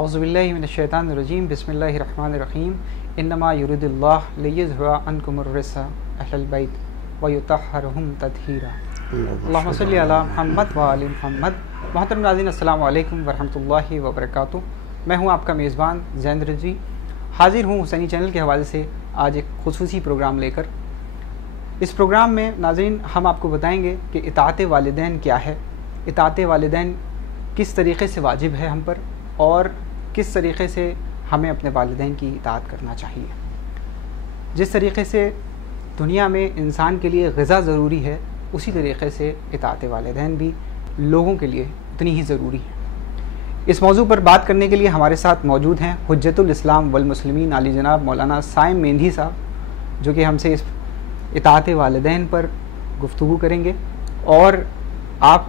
اعوذ باللہ من الشیطان الرجیم بسم اللہ الرحمن الرحیم انما یرید اللہ لیذھب عنکم الرجس اہل البیت ویطہرہم تطہیرا اللہم صلی علی محمد وآل محمد۔ محترم ناظرین السلام علیکم ورحمۃ اللہ وبرکاتہ۔ میں ہوں آپ کا میزبان زین رضوی، حاضر ہوں حسینی چینل کے حوالے سے آج ایک خصوصی پروگرام لے کر۔ اس پروگرام میں ناظرین ہم آپ کو بتائیں گے کہ اطاعت والدین کیا ہے، اطاعت والدین کس طریقے سے واجب ہے ہم پر، اور کس طریقے سے ہمیں اپنے والدین کی اطاعت کرنا چاہیے۔ جس طریقے سے دنیا میں انسان کے لیے غذا ضروری ہے، اسی طریقے سے اطاعت والدین بھی لوگوں کے لیے اتنی ہی ضروری ہے۔ اس موضوع پر بات کرنے کے لیے ہمارے ساتھ موجود ہیں حجت الاسلام والمسلمین علی جناب مولانا سائم مہندی صاحب، جو کہ ہم سے اس اطاعت والدین پر گفتگو کریں گے اور آپ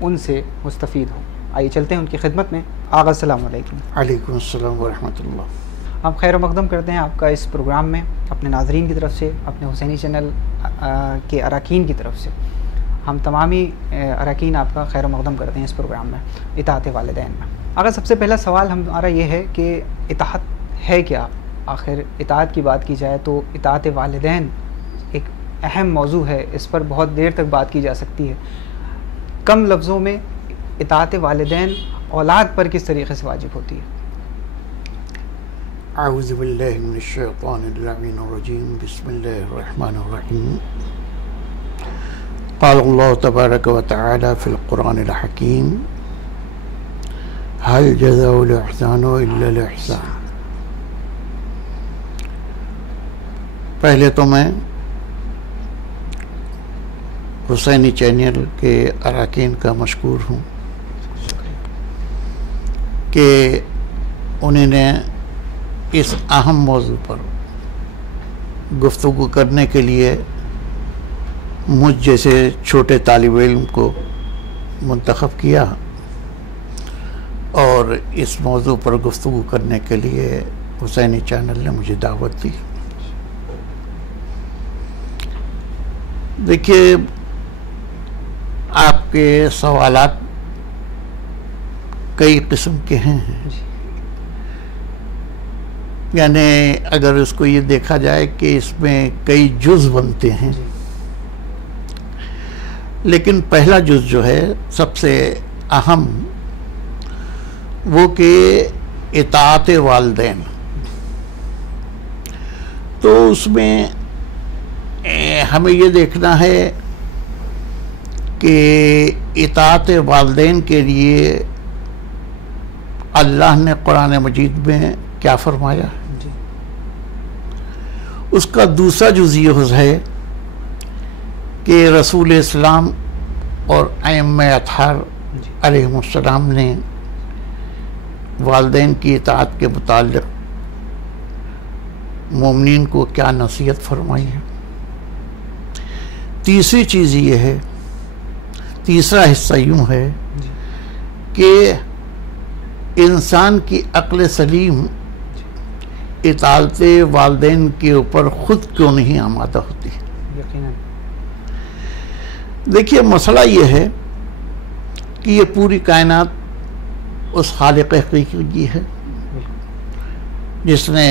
ان سے مستفید ہوں۔ آئیے چلتے ہیں ان کی خدمت میں۔ آغا السلام علیکم۔ علیکم السلام ورحمۃ اللہ۔ ہم خیر و مقدم کرتے ہیں آپ کا اس پروگرام میں، اپنے ناظرین کی طرف سے، اپنے حسینی چینل کے اراکین کی طرف سے ہم تمامی اراکین آپ کا خیر و مقدم کرتے ہیں اس پروگرام میں اطاعت والدین میں۔ اگر سب سے پہلا سوال ہمارا یہ ہے کہ اطاعت ہے کیا؟ آخر اطاعت کی بات کی جائے تو اطاعت والدین ایک اہم موضوع ہے، اس پر بہت دیر تک بات کی جا سکتی ہے۔ کم لفظوں میں اطاعت والدین اولاد پر کس طریقے سے واجب ہوتی ہے؟ اعوذ باللہ من الشیطان اللعین الرجیم بسم اللہ الرحمن الرحیم۔ قال اللہ تبارک و تعالی فی القرآن الحکیم هل جزاء الاحسان الا الاحسان۔ پہلے تو میں حسینی چینل کے اراکین کا مشکور ہوں کہ انہوں نے اس اہم موضوع پر گفتگو کرنے کے لیے مجھ جیسے چھوٹے طالب علم کو منتخب کیا اور اس موضوع پر گفتگو کرنے کے لیے حسینی چینل نے مجھے دعوت دی۔ دیکھیے، آپ کے سوالات کئی قسم کے ہیں، یعنی اگر اس کو یہ دیکھا جائے کہ اس میں کئی جز بنتے ہیں، لیکن پہلا جز جو ہے سب سے اہم وہ کہ اطاعت والدین، تو اس میں ہمیں یہ دیکھنا ہے کہ اطاعت والدین کے لیے اللہ نے قرآن مجید میں کیا فرمایا۔ اس کا دوسرا جز یہ ہے کہ رسول اسلام اور ائمہ اطہار علیہم السلام نے والدین کی اطاعت کے متعلق مومنین کو کیا نصیحت فرمائی ہے۔ تیسری چیز یہ ہے، تیسرا حصہ یوں ہے کہ انسان کی عقل سلیم اطاعت والدین کے اوپر خود کیوں نہیں آمادہ ہوتی۔ یقیناً دیکھیے، مسئلہ یہ ہے کہ یہ پوری کائنات اس خالق حقیقی کی ہے جس نے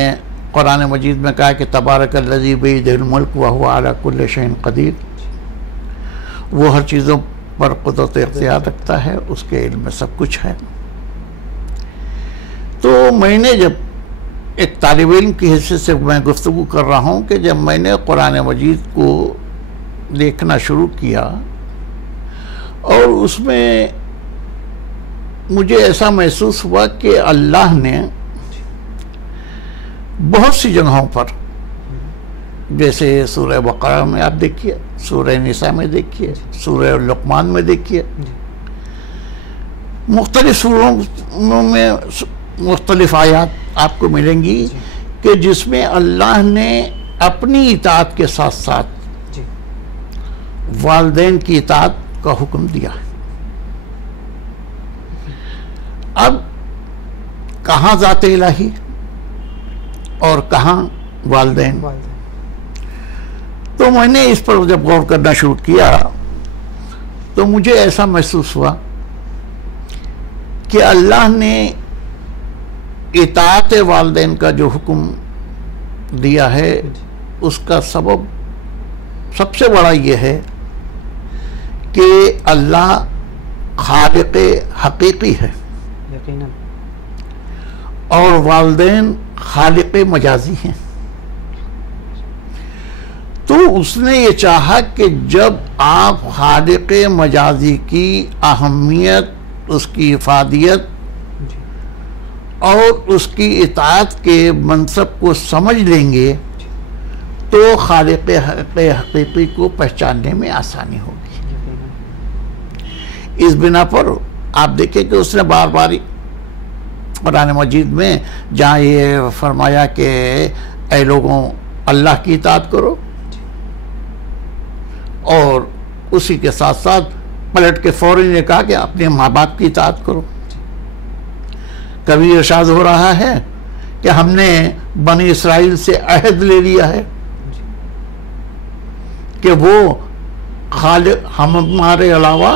قرآن مجید میں کہا کہ تبارک الذی بیدہ الملک وہو علی کل شیء قدیر۔ وہ ہر چیزوں پر قدرت اختیار رکھتا ہے، اس کے علم میں سب کچھ ہے۔ تو میں نے جب ایک طالب علم کی حیثیت سے میں گفتگو کر رہا ہوں کہ جب میں نے قرآن مجید کو دیکھنا شروع کیا اور اس میں مجھے ایسا محسوس ہوا کہ اللہ نے بہت سی جگہوں پر، جیسے سورہ بقرہ میں آپ دیکھیے، سورہ نساء میں دیکھیے، سورہ لقمان میں دیکھیے، مختلف سوروں میں مختلف آیات آپ کو ملیں گی کہ جس میں اللہ نے اپنی اطاعت کے ساتھ ساتھ والدین کی اطاعت کا حکم دیا۔ اب کہاں ذات الہی اور کہاں والدین، تو میں نے اس پر جب غور کرنا شروع کیا تو مجھے ایسا محسوس ہوا کہ اللہ نے اطاعت والدین کا جو حکم دیا ہے اس کا سبب سب سے بڑا یہ ہے کہ اللہ خالق حقیقی ہے یقیناً، اور والدین خالق مجازی ہیں. تو اس نے یہ چاہا کہ جب آپ خالق مجازی کی اہمیت، اس کی افادیت اور اس کی اطاعت کے منصب کو سمجھ لیں گے تو خالق حقیقی کو پہچاننے میں آسانی ہوگی. اس بنا پر آپ دیکھیں کہ اس نے بار بار قرآن مجید میں جہاں یہ فرمایا کہ اے لوگوں اللہ کی اطاعت کرو، اور اسی کے ساتھ ساتھ پلٹ کے فوراً نے کہا کہ اپنے ماں باپ کی اطاعت کرو. کبھی ارشاد ہو رہا ہے کہ ہم نے بنی اسرائیل سے عہد لے لیا ہے کہ وہ خالق ہمارے علاوہ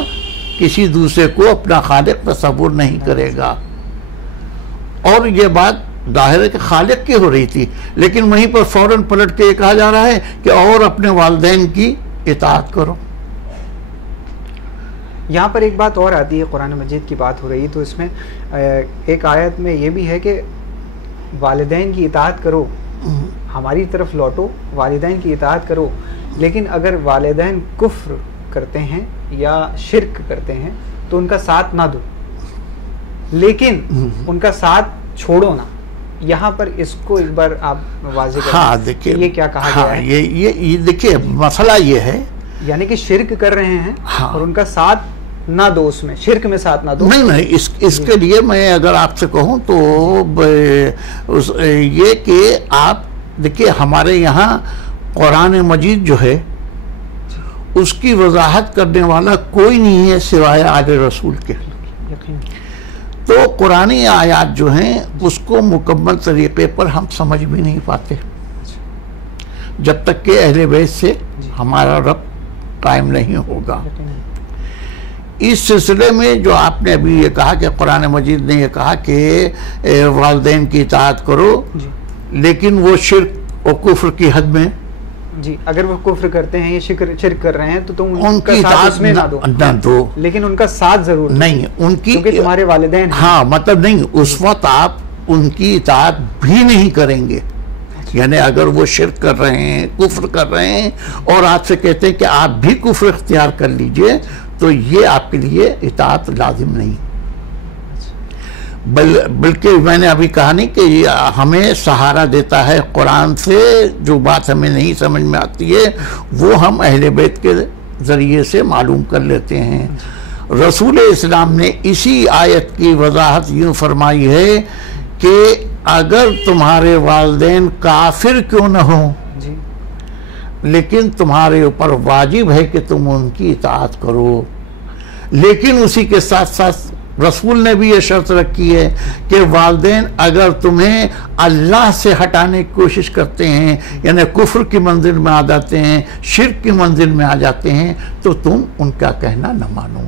کسی دوسرے کو اپنا خالق تصور نہیں کرے گا. اور یہ بات ظاہر ہے کہ خالق کی ہو رہی تھی، لیکن وہیں پر فوراً پلٹ کے یہ کہا جا رہا ہے کہ اور اپنے والدین کی اطاعت کرو. یہاں پر ایک بات اور آتی ہے، قرآن مجید کی بات ہو رہی تو اس میں ایک آیت میں یہ بھی ہے کہ والدین کی اطاعت کرو، ہماری طرف لوٹو، والدین کی اطاعت کرو، لیکن اگر والدین کفر کرتے ہیں یا شرک کرتے ہیں تو ان کا ساتھ نہ دو، لیکن ان کا ساتھ چھوڑو نہ. یہاں پر اس کو ایک بار آپ واضح کریں. ہاں دیکھیے یہ کیا کہا گیا ہے؟ یہ دیکھیے مسئلہ یہ ہے، یعنی کہ شرک کر رہے ہیں اور ان کا ساتھ نہ دو، اس میں شرک میں ساتھ نہ دو. نہیں اس کے لیے میں اگر آپ سے کہوں تو یہ کہ آپ دیکھیے ہمارے یہاں قرآن مجید جو ہے اس کی وضاحت کرنے والا کوئی نہیں ہے سوائے آل رسول کے. تو قرآنی آیات جو ہیں اس کو مکمل طریقے پر ہم سمجھ بھی نہیں پاتے جب تک کہ اہل بیت سے ہمارا ربط قائم نہیں ہوگا. اس سلسلے میں جو آپ نے ابھی یہ کہا کہ قرآن مجید نے یہ کہا کہ والدین کی اطاعت کرو، لیکن وہ شرک اور کفر کی حد میں، جی اگر وہ کفر کرتے ہیں یا شرک کر رہے ہیں تو تم ان کی اطاعت نہ دو، لیکن ان کا ساتھ ضرور نہیں، ان کی، کیونکہ تمہارے والدین ہیں. ہاں مطلب نہیں، اس وقت آپ ان کی اطاعت بھی نہیں کریں گے. یعنی اگر وہ شرک کر رہے ہیں، کفر کر رہے ہیں اور آپ سے کہتے ہیں کہ آپ بھی کفر اختیار کر لیجئے، تو یہ آپ کے لیے اطاعت لازم نہیں. بلکہ میں نے ابھی کہا نہیں کہ ہمیں سہارا دیتا ہے قرآن سے، جو بات ہمیں نہیں سمجھ میں آتی ہے وہ ہم اہل بیت کے ذریعے سے معلوم کر لیتے ہیں. رسول اسلام نے اسی آیت کی وضاحت یوں فرمائی ہے کہ اگر تمہارے والدین کافر کیوں نہ ہوں لیکن تمہارے اوپر واجب ہے کہ تم ان کی اطاعت کرو. لیکن اسی کے ساتھ ساتھ رسول نے بھی یہ شرط رکھی ہے کہ والدین اگر تمہیں اللہ سے ہٹانے کی کوشش کرتے ہیں، یعنی کفر کی منزل میں آ جاتے ہیں، شرک کی منزل میں آ جاتے ہیں، تو تم ان کا کہنا نہ مانو.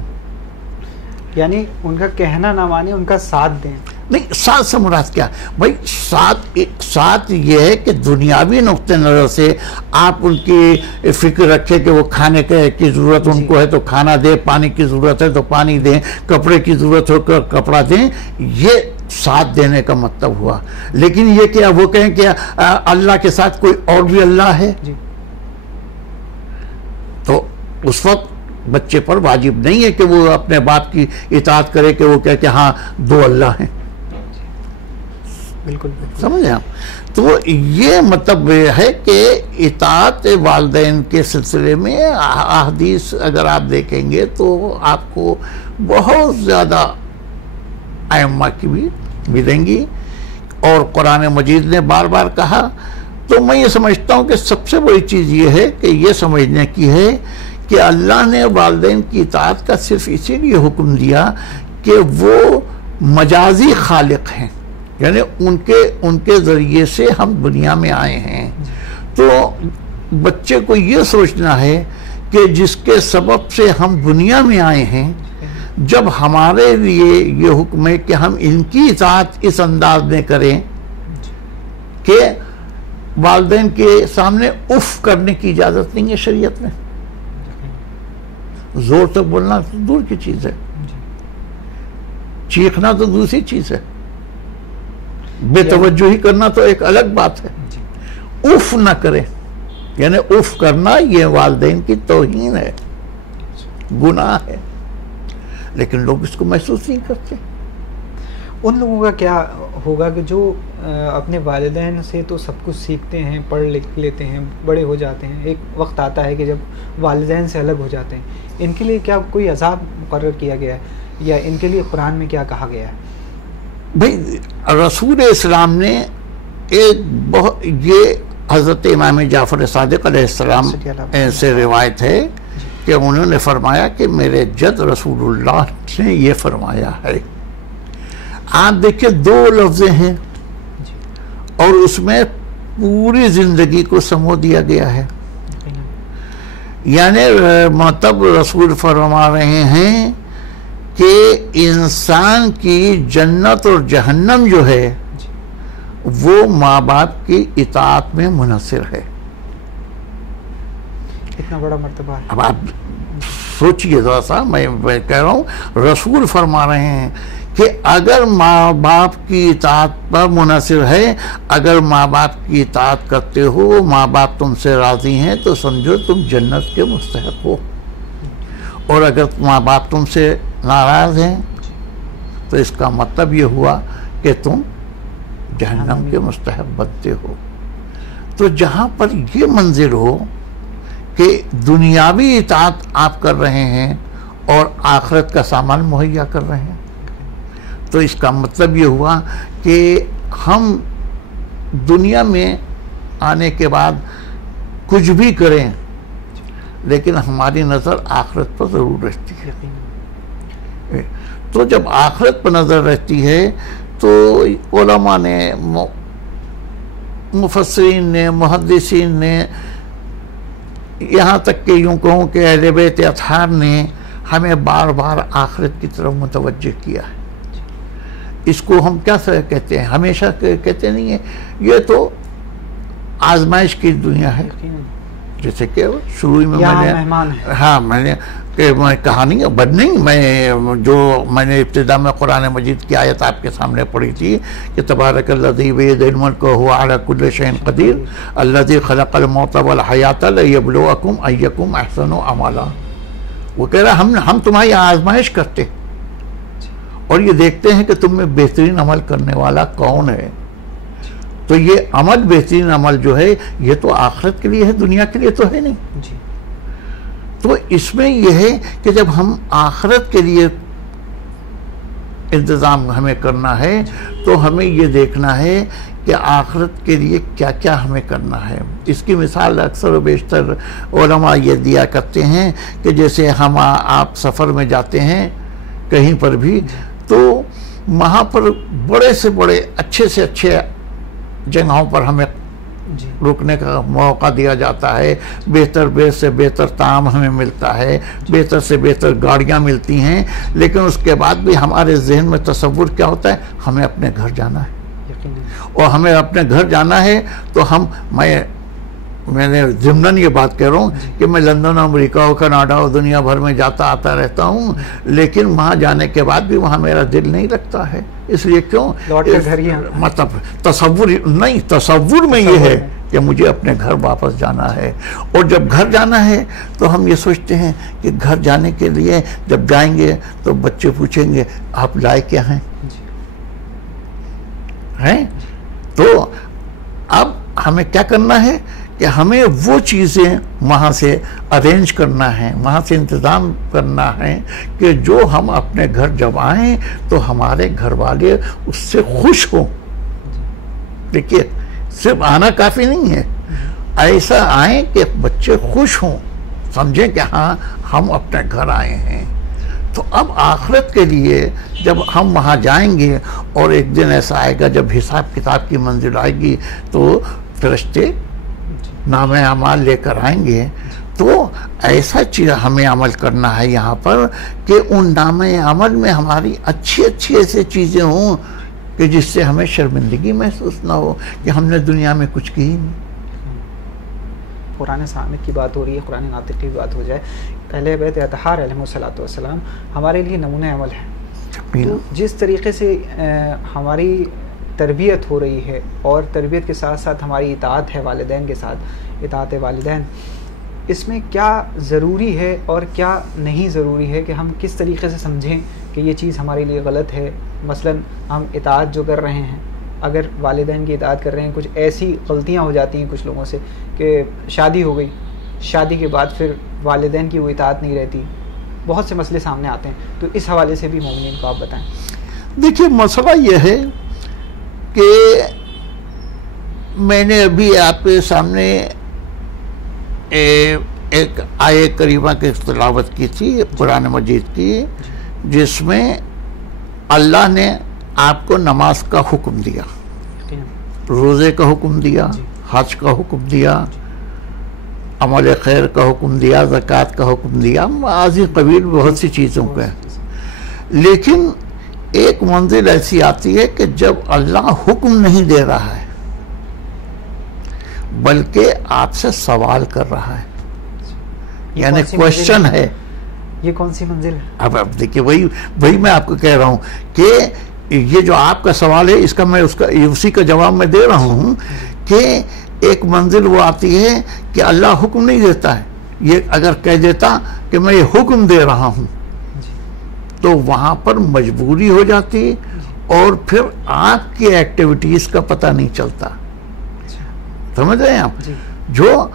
یعنی ان کا کہنا نہ مانے، ان کا ساتھ دیں. نہیں، ساتھ سے مراد کیا بھائی؟ ساتھ یہ ہے کہ دنیاوی نقطہ نظر سے آپ ان کی فکر رکھیں کہ وہ کھانے کی ضرورت ان کو ہے تو کھانا دیں، پانی کی ضرورت ہے تو پانی دیں، کپڑے کی ضرورت ہو تو کپڑا دیں. یہ ساتھ دینے کا مطلب ہوا. لیکن یہ کہ وہ کہیں کہ اللہ کے ساتھ کوئی اور بھی اللہ ہے، تو اس وقت بچے پر واجب نہیں ہے کہ وہ اپنے باپ کی اطاعت کرے کہ وہ کہے کہ ہاں دو اللہ ہیں. بالکل سمجھے آپ؟ تو یہ مطلب ہے کہ اطاعت والدین کے سلسلے میں احادیث اگر آپ دیکھیں گے تو آپ کو بہت زیادہ ائمہ کی بھی ملیں گی، اور قرآن مجید نے بار بار کہا. تو میں یہ سمجھتا ہوں کہ سب سے بڑی چیز یہ ہے کہ یہ سمجھنے کی ہے کہ اللہ نے والدین کی اطاعت کا صرف اسی لیے حکم دیا کہ وہ مجازی خالق ہیں، یعنی ان کے ذریعے سے ہم دنیا میں آئے ہیں. تو بچے کو یہ سوچنا ہے کہ جس کے سبب سے ہم دنیا میں آئے ہیں جب ہمارے لیے یہ حکم ہے کہ ہم ان کی اطاعت اس انداز میں کریں کہ والدین کے سامنے اف کرنے کی اجازت نہیں ہے شریعت میں. زور تک بولنا تو دور کی چیز ہے، چیخنا تو دوسری چیز ہے، بے توجہی کرنا تو ایک الگ بات ہے. اف نہ کرے، یعنی اف کرنا یہ والدین کی توہین ہے، گناہ ہے، لیکن لوگ اس کو محسوس نہیں کرتے. ان لوگوں کا کیا ہوگا کہ جو اپنے والدین سے تو سب کچھ سیکھتے ہیں، پڑھ لکھ لیتے ہیں، بڑے ہو جاتے ہیں، ایک وقت آتا ہے کہ جب والدین سے الگ ہو جاتے ہیں، ان کے لیے کیا کوئی عذاب مقرر کیا گیا ہے یا ان کے لیے قرآن میں کیا کہا گیا ہے؟ بھئی رسول اسلام نے ایک بہت، یہ حضرت امام جعفر صادق علیہ السلام سے روایت ہے کہ انہوں نے فرمایا کہ میرے جد رسول اللہ نے یہ فرمایا ہے. آپ دیکھیں 2 لفظیں ہیں اور اس میں پوری زندگی کو سمو دیا گیا ہے. یعنی مطلب رسول فرما رہے ہیں کہ انسان کی جنت اور جہنم جو ہے وہ ماں باپ کی اطاعت میں منحصر ہے. اتنا بڑا مرتبہ ہے. اب آپ سوچئے ذرا سا، میں کہہ رہا ہوں رسول فرما رہے ہیں کہ اگر ماں باپ کی اطاعت پر منحصر ہے، اگر ماں باپ کی اطاعت کرتے ہو، ماں باپ تم سے راضی ہیں تو سمجھو تم جنت کے مستحق ہو، اور اگر ماں باپ تم سے ناراض ہیں تو اس کا مطلب یہ ہوا کہ تم جہنم کے مستحق بنتے ہو. تو جہاں پر یہ منظر ہو کہ دنیاوی اطاعت آپ کر رہے ہیں اور آخرت کا سامان مہیا کر رہے ہیں، تو اس کا مطلب یہ ہوا کہ ہم دنیا میں آنے کے بعد کچھ بھی کریں لیکن ہماری نظر آخرت پر ضرور رہتی ہے. تو جب آخرت پر نظر رہتی ہے تو علماء نے، مفسرین نے، محدثین نے، یہاں تک کہ یوں کہوں کہ اہل بیت اطہار نے ہمیں بار بار آخرت کی طرف متوجہ کیا ہے. اس کو ہم کیا کہتے ہیں، ہمیشہ کہتے نہیں ہیں، یہ تو آزمائش کی دنیا ہے. جیسے کہ شروع میں میں نے کہا نہیں، بد نہیں، میں نے ابتدا میں قرآن مجید کی آیت آپ کے سامنے پڑھی تھی کہ تبارک الذی بیدہ الملک وہو علی کل شیء قدیر الذی خلق الموت والحیاۃ لیبلوکم ایکم احسن عملا. وہ کہہ رہا ہم تمہاری آزمائش کرتے اور یہ دیکھتے ہیں کہ تم میں بہترین عمل کرنے والا کون ہے. تو یہ عمل، بہترین عمل جو ہے یہ تو آخرت کے لیے ہے، دنیا کے لیے تو ہے نہیں. تو اس میں یہ ہے کہ جب ہم آخرت کے لیے انتظام ہمیں کرنا ہے تو ہمیں یہ دیکھنا ہے کہ آخرت کے لیے کیا کیا ہمیں کرنا ہے. اس کی مثال اکثر و بیشتر علماء یہ دیا کرتے ہیں کہ جیسے آپ سفر میں جاتے ہیں کہیں پر بھی، تو وہاں پر بڑے سے بڑے، اچھے سے اچھے جگہوں پر ہمیں رکنے کا موقع دیا جاتا ہے، بہتر سے بہتر طعام ہمیں ملتا ہے، بہتر سے بہتر گاڑیاں ملتی ہیں، لیکن اس کے بعد بھی ہمارے ذہن میں تصور کیا ہوتا ہے، ہمیں اپنے گھر جانا ہے. اور ہمیں اپنے گھر جانا ہے تو میں نے ضمناً یہ بات کہہ رہا ہوں کہ میں لندن، امریکہ اور کینیڈا اور دنیا بھر میں جاتا آتا رہتا ہوں، لیکن وہاں جانے کے بعد بھی وہاں میرا دل نہیں لگتا ہے. اس لیے کیوں؟ مطلب تصور میں یہ ہے کہ مجھے اپنے گھر واپس جانا ہے. اور جب گھر جانا ہے تو ہم یہ سوچتے ہیں کہ گھر جانے کے لیے جب جائیں گے تو بچے پوچھیں گے آپ لائے کیا ہیں. تو اب ہمیں کیا کرنا ہے کہ ہمیں وہ چیزیں وہاں سے ارینج کرنا ہے، وہاں سے انتظام کرنا ہے کہ جو ہم اپنے گھر جب آئیں تو ہمارے گھر والے اس سے خوش ہوں. دیکھیے صرف آنا کافی نہیں ہے، ایسا آئیں کہ بچے خوش ہوں، سمجھیں کہ ہاں ہم اپنے گھر آئے ہیں. تو اب آخرت کے لیے جب ہم وہاں جائیں گے اور ایک دن ایسا آئے گا جب حساب کتاب کی منزل آئے گی تو فرشتے نامہ اعمال لے کر آئیں گے تو ایسا چیز ہمیں عمل کرنا ہے یہاں پر کہ ان نامہ عمل میں ہماری اچھی اچھی ایسی چیزیں ہوں کہ جس سے ہمیں شرمندگی محسوس نہ ہو کہ ہم نے دنیا میں کچھ کی ہی نہیں. قرآن صامت کی بات ہو رہی ہے، قرآن ناطق کی بات ہو جائے، اہل بیت اطہار علیہ الصلوۃ والسلام ہمارے لیے نمونہ عمل ہے. تو جس طریقے سے ہماری تربیت ہو رہی ہے اور تربیت کے ساتھ ساتھ ہماری اطاعت ہے والدین کے ساتھ، اطاعت والدین، اس میں کیا ضروری ہے اور کیا نہیں ضروری ہے کہ ہم کس طریقے سے سمجھیں کہ یہ چیز ہمارے لیے غلط ہے؟ مثلا ہم اطاعت جو کر رہے ہیں، اگر والدین کی اطاعت کر رہے ہیں، کچھ ایسی غلطیاں ہو جاتی ہیں کچھ لوگوں سے کہ شادی ہو گئی، شادی کے بعد پھر والدین کی وہ اطاعت نہیں رہتی، بہت سے مسئلے سامنے آتے ہیں. تو اس حوالے سے بھی مومنین کو آپ بتائیں. دیکھیے مسئلہ یہ ہے کہ میں نے ابھی آپ کے سامنے ایک آیہ کریمہ کی تلاوت کی تھی قرآن مجید کی، جس میں اللہ نے آپ کو نماز کا حکم دیا، روزے کا حکم دیا، حج کا حکم دیا، عمل خیر کا حکم دیا، زکوٰۃ کا حکم دیا، عظیم قبیل بہت سی چیزوں کا. لیکن ایک منزل ایسی آتی ہے کہ جب اللہ حکم نہیں دے رہا ہے بلکہ آپ سے سوال کر رہا ہے، یعنی کوشچن ہے. یہ کون سی منزل ہے؟ اب دیکھیے وہی میں آپ کو کہہ رہا ہوں کہ یہ جو آپ کا سوال ہے اس کا میں اسی کا جواب میں دے رہا ہوں کہ ایک منزل وہ آتی ہے کہ اللہ حکم نہیں دیتا ہے. یہ اگر کہہ دیتا کہ میں یہ حکم دے رہا ہوں تو وہاں پر مجبوری ہو جاتی اور پھر آپ کی ایکٹیویٹیز کا پتہ نہیں چلتا. سمجھ رہے ہیں آپ؟ جو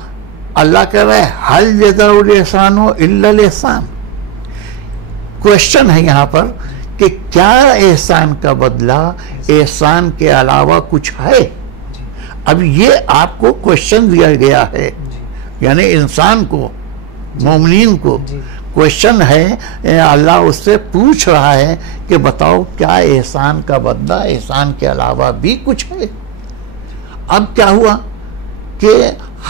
اللہ کہہ رہا ہے حل جزاء الاحسان الا الاحسان، کوشچن ہے یہاں پر کہ کیا احسان کا بدلہ احسان کے علاوہ کچھ ہے؟ اب یہ آپ کو کوشچن دیا گیا ہے، یعنی انسان کو، مومنین کو کوشچن ہے، اللہ اس سے پوچھ رہا ہے کہ بتاؤ کیا احسان کا بدلہ احسان کے علاوہ بھی کچھ ہے؟ اب کیا ہوا کہ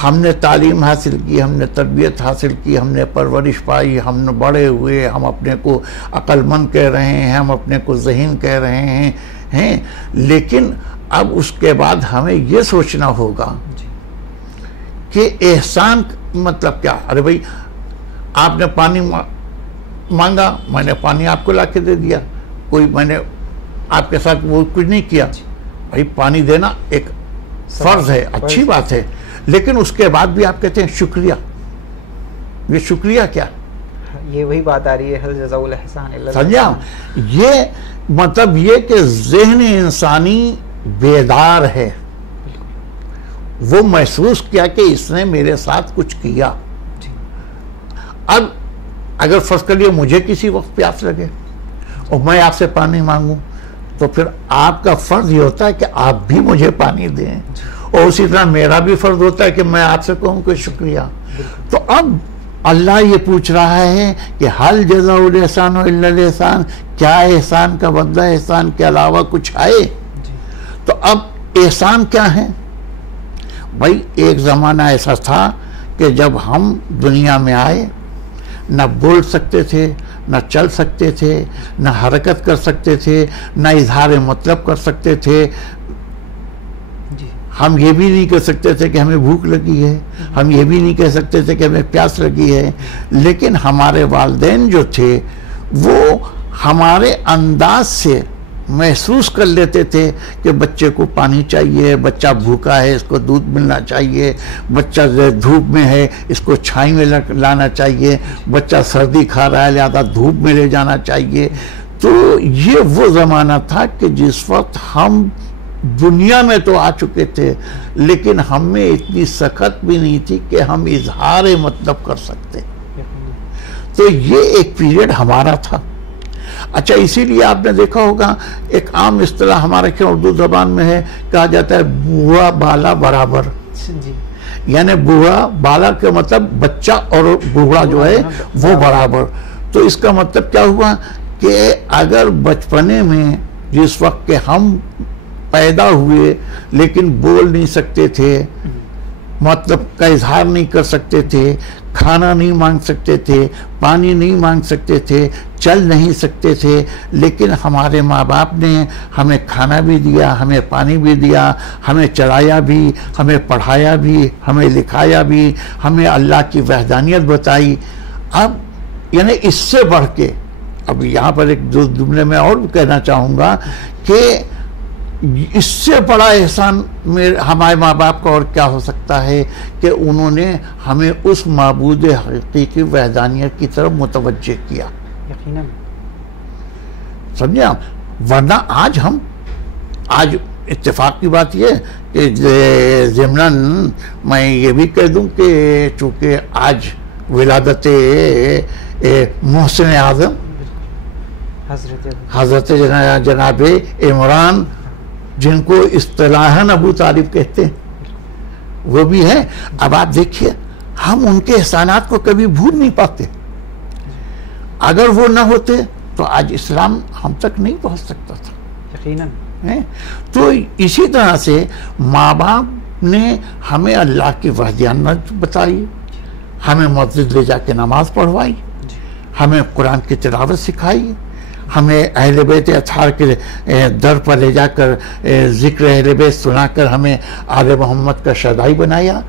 ہم نے تعلیم حاصل کی، ہم نے تربیت حاصل کی، ہم نے پرورش پائی، ہم نے بڑے ہوئے، ہم اپنے کو عقل مند کہہ رہے ہیں، ہم اپنے کو ذہین کہہ رہے ہیں، لیکن اب اس کے بعد ہمیں یہ سوچنا ہوگا کہ احسان مطلب کیا؟ ارے بھائی آپ نے پانی مانگا، میں نے پانی آپ کو لا کے دے دیا، کوئی میں نے آپ کے ساتھ وہ کچھ نہیں کیا. بھائی پانی دینا ایک فرض ہے، اچھی بات ہے، لیکن اس کے بعد بھی آپ کہتے ہیں شکریہ. یہ شکریہ کیا؟ یہ وہی بات آ رہی ہے حل جزاء الاحسان الا سمجھا؟ یہ مطلب یہ کہ ذہن انسانی بیدار ہے، وہ محسوس کیا کہ اس نے میرے ساتھ کچھ کیا. اب اگر فرض کر لیے مجھے کسی وقت پیاس لگے اور میں آپ سے پانی مانگوں تو پھر آپ کا فرض یہ ہوتا ہے کہ آپ بھی مجھے پانی دیں، اور اسی طرح میرا بھی فرض ہوتا ہے کہ میں آپ سے کہوں کہ شکریہ. تو اب اللہ یہ پوچھ رہا ہے کہ حل جزاء الاحسان الا الاحسان، کیا احسان کا بدلہ احسان کے علاوہ کچھ ہے؟ تو اب احسان کیا ہے؟ بھائی ایک زمانہ ایسا تھا کہ جب ہم دنیا میں آئے نہ بول سکتے تھے، نہ چل سکتے تھے، نہ حرکت کر سکتے تھے، نہ اظہار مطلب کر سکتے تھے. ہم یہ بھی نہیں کہہ سکتے تھے کہ ہمیں بھوک لگی ہے، ہم یہ بھی نہیں کہہ سکتے تھے کہ ہمیں پیاس لگی ہے. لیکن ہمارے والدین جو تھے وہ ہمارے انداز سے محسوس کر لیتے تھے کہ بچے کو پانی چاہیے، بچہ بھوکا ہے اس کو دودھ ملنا چاہیے، بچہ دھوپ میں ہے اس کو چھائی میں لانا چاہیے، بچہ سردی کھا رہا ہے لہذا دھوپ میں لے جانا چاہیے. تو یہ وہ زمانہ تھا کہ جس وقت ہم دنیا میں تو آ چکے تھے لیکن ہم میں اتنی سخت بھی نہیں تھی کہ ہم اظہار مطلب کر سکتے. تو یہ ایک پیریڈ ہمارا تھا. اچھا اسی لیے آپ نے دیکھا ہوگا ایک عام اصطلاح ہمارے کے اردو زبان میں ہے، کہا جاتا ہے بوڑھا بالا برابر. یعنی بوڑھا بالا کے مطلب بچہ اور بوڑھا جو ہے وہ برابر. تو اس کا مطلب کیا ہوا کہ اگر بچپنے میں جس وقت کہ ہم پیدا ہوئے لیکن بول نہیں سکتے تھے، مطلب کا اظہار نہیں کر سکتے تھے، کھانا نہیں مانگ سکتے تھے، پانی نہیں مانگ سکتے تھے، چل نہیں سکتے تھے، لیکن ہمارے ماں باپ نے ہمیں کھانا بھی دیا، ہمیں پانی بھی دیا، ہمیں چلایا بھی، ہمیں پڑھایا بھی، ہمیں لکھایا بھی، ہمیں اللہ کی وحدانیت بتائی۔ اب یعنی اس سے بڑھ کے اب یہاں پر ایک دو جملے میں اور کہنا چاہوں گا کہ اس سے بڑا احسان ہمارے ماں باپ کا اور کیا ہو سکتا ہے کہ انہوں نے ہمیں اس معبود حقیقی کی وحدانیت کی طرف متوجہ کیا۔ یقیناً سمجھے آپ؟ ورنہ آج اتفاق کی بات یہ کہ ضمناً میں یہ بھی کہہ دوں کہ چونکہ آج ولادت محسن اعظم حضرت جناب عمران، جن کو اصطلاحاً ابو طالب کہتے ہیں، وہ بھی ہیں۔ اب آپ دیکھیے ہم ان کے احسانات کو کبھی بھول نہیں پاتے۔ اگر وہ نہ ہوتے تو آج اسلام ہم تک نہیں پہنچ سکتا تھا۔ یقیناً تو اسی طرح سے ماں باپ نے ہمیں اللہ کی وحدانیت بتائی، ہمیں مسجد لے جا کے نماز پڑھوائی، ہمیں قرآن کی تلاوت سکھائی، ہمیں اہل بیت اطہار کے در پر لے جا کر ذکر اہل بیت سنا کر ہمیں آل محمد کا شیدائی بنایا۔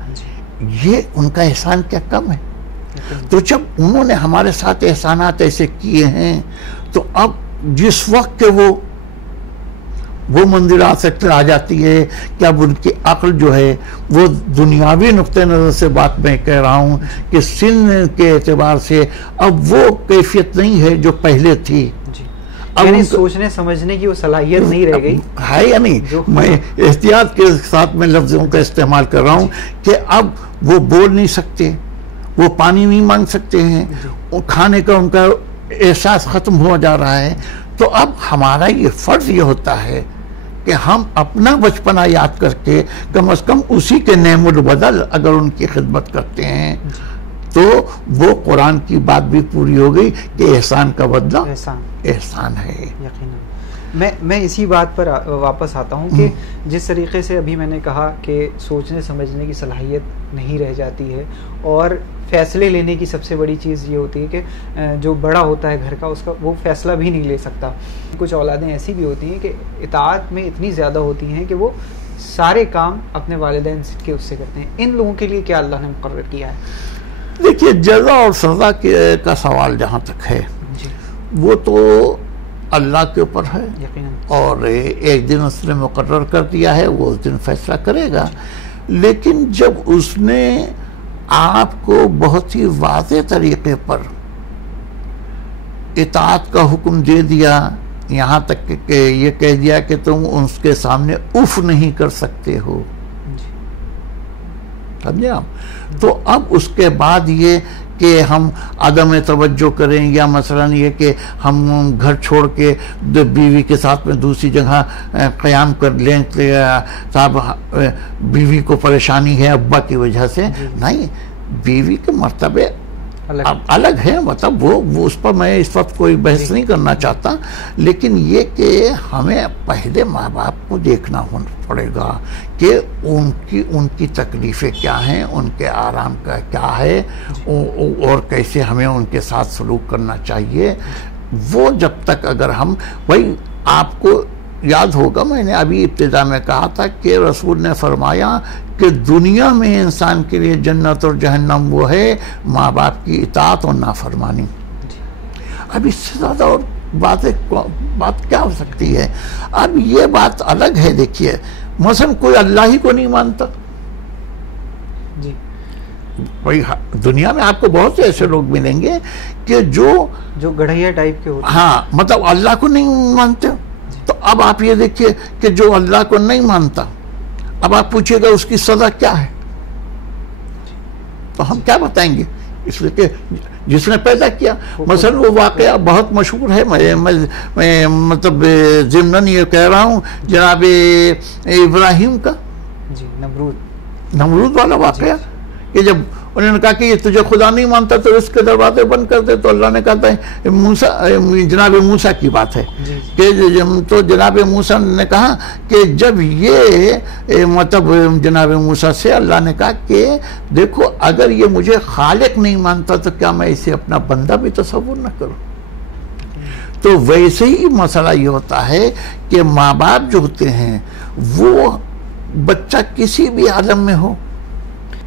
یہ ان کا احسان کیا کم ہے؟ تو جب انہوں نے ہمارے ساتھ احسانات ایسے کیے ہیں تو اب جس وقت کہ وہ منزل آ جاتی ہے کہ اب ان کی عقل جو ہے وہ دنیاوی نقطہ نظر سے بات میں کہہ رہا ہوں کہ سن کے اعتبار سے اب وہ کیفیت نہیں ہے جو پہلے تھی۔ یعنی سوچنے سمجھنے کی وہ صلاحیت نہیں رہ گئی ہے یا نہیں؟ میں احتیاط کے ساتھ میں لفظوں کا استعمال کر رہا ہوں کہ اب وہ بول نہیں سکتے، وہ پانی نہیں مانگ سکتے ہیں، کھانے کا ان کا احساس ختم ہو جا رہا ہے۔ تو اب ہمارا یہ فرض یہ ہوتا ہے کہ ہم اپنا بچپنا یاد کر کے کم از کم اسی کے نعم البدل اگر ان کی خدمت کرتے ہیں تو وہ قرآن کی بات بھی پوری ہو گئی کہ احسان کا بدلہ احسان ہے۔ یقیناً میں اسی بات پر واپس آتا ہوں کہ جس طریقے سے ابھی میں نے کہا کہ سوچنے سمجھنے کی صلاحیت نہیں رہ جاتی ہے اور فیصلے لینے کی سب سے بڑی چیز یہ ہوتی ہے کہ جو بڑا ہوتا ہے گھر کا اس کا وہ فیصلہ بھی نہیں لے سکتا۔ کچھ اولادیں ایسی بھی ہوتی ہیں کہ اطاعت میں اتنی زیادہ ہوتی ہیں کہ وہ سارے کام اپنے والدین کے اس سے کرتے ہیں۔ ان لوگوں کے لیے کیا اللہ نے مقرر کیا ہے؟ دیکھیے جزا اور سزا کا سوال جہاں تک ہے وہ تو اللہ کے اوپر ہے، اور ایک دن اس نے مقرر کر دیا ہے، وہ اس دن فیصلہ کرے گا۔ لیکن جب اس نے آپ کو بہت ہی واضح طریقے پر اطاعت کا حکم دے دیا، یہاں تک کہ یہ کہہ دیا کہ تم اس کے سامنے اف نہیں کر سکتے ہو، سمجھے آپ؟ تو اب اس کے بعد یہ کہ ہم عدم توجہ کریں یا مثلا یہ کہ ہم گھر چھوڑ کے بیوی کے ساتھ میں دوسری جگہ قیام کر لیں، صاحب بیوی کو پریشانی ہے ابا کی وجہ سے، نہیں، بیوی کے مرتبے الگ ہے، مطلب وہ اس پر میں اس وقت کوئی بحث نہیں کرنا چاہتا، لیکن یہ کہ ہمیں پہلے ماں باپ کو دیکھنا پڑے گا کہ ان کی تکلیفیں کیا ہیں، ان کے آرام کا کیا ہے، اور کیسے ہمیں ان کے ساتھ سلوک کرنا چاہیے۔ وہ جب تک اگر ہم وہی آپ کو یاد ہوگا میں نے ابھی ابتدا میں کہا تھا کہ رسول نے فرمایا کہ دنیا میں انسان کے لیے جنت اور جہنم وہ ہے ماں باپ کی اطاعت اور نافرمانی۔ اب اس سے زیادہ اور بات کیا ہو سکتی ہے؟ اب یہ بات الگ ہے، دیکھیے مثلا کوئی اللہ ہی کو نہیں مانتا، بھائی دنیا میں آپ کو بہت سے ایسے لوگ ملیں گے کہ جو گڑھیا ٹائپ کے ہوتے ہیں، ہاں مطلب اللہ کو نہیں مانتے۔ تو اب آپ یہ دیکھیے کہ جو اللہ کو نہیں مانتا، اب آپ پوچھئے گا اس کی سزا کیا ہے، تو ہم کیا بتائیں گے؟ اس لیے کہ جس نے پیدا کیا، مثلا وہ واقعہ بہت مشہور ہے، میں مطلب ضمناً یہ کہہ رہا ہوں جناب ابراہیم کا، نمرود والا واقعہ، کہ جب انہوں نے کہا کہ یہ تجھے خدا نہیں مانتا تو اس کے دروازے بند کر دے. تو اللہ نے کہا تھا جناب موسیٰ کی بات ہے کہ تو جناب موسیٰ نے کہا کہ جب یہ مطلب جناب موسیٰ سے اللہ نے کہا کہ دیکھو اگر یہ مجھے خالق نہیں مانتا تو کیا میں اسے اپنا بندہ بھی تصور نہ کروں. تو ویسے ہی مسئلہ یہ ہوتا ہے کہ ماں باپ جو ہوتے ہیں وہ بچہ کسی بھی عالم میں ہو.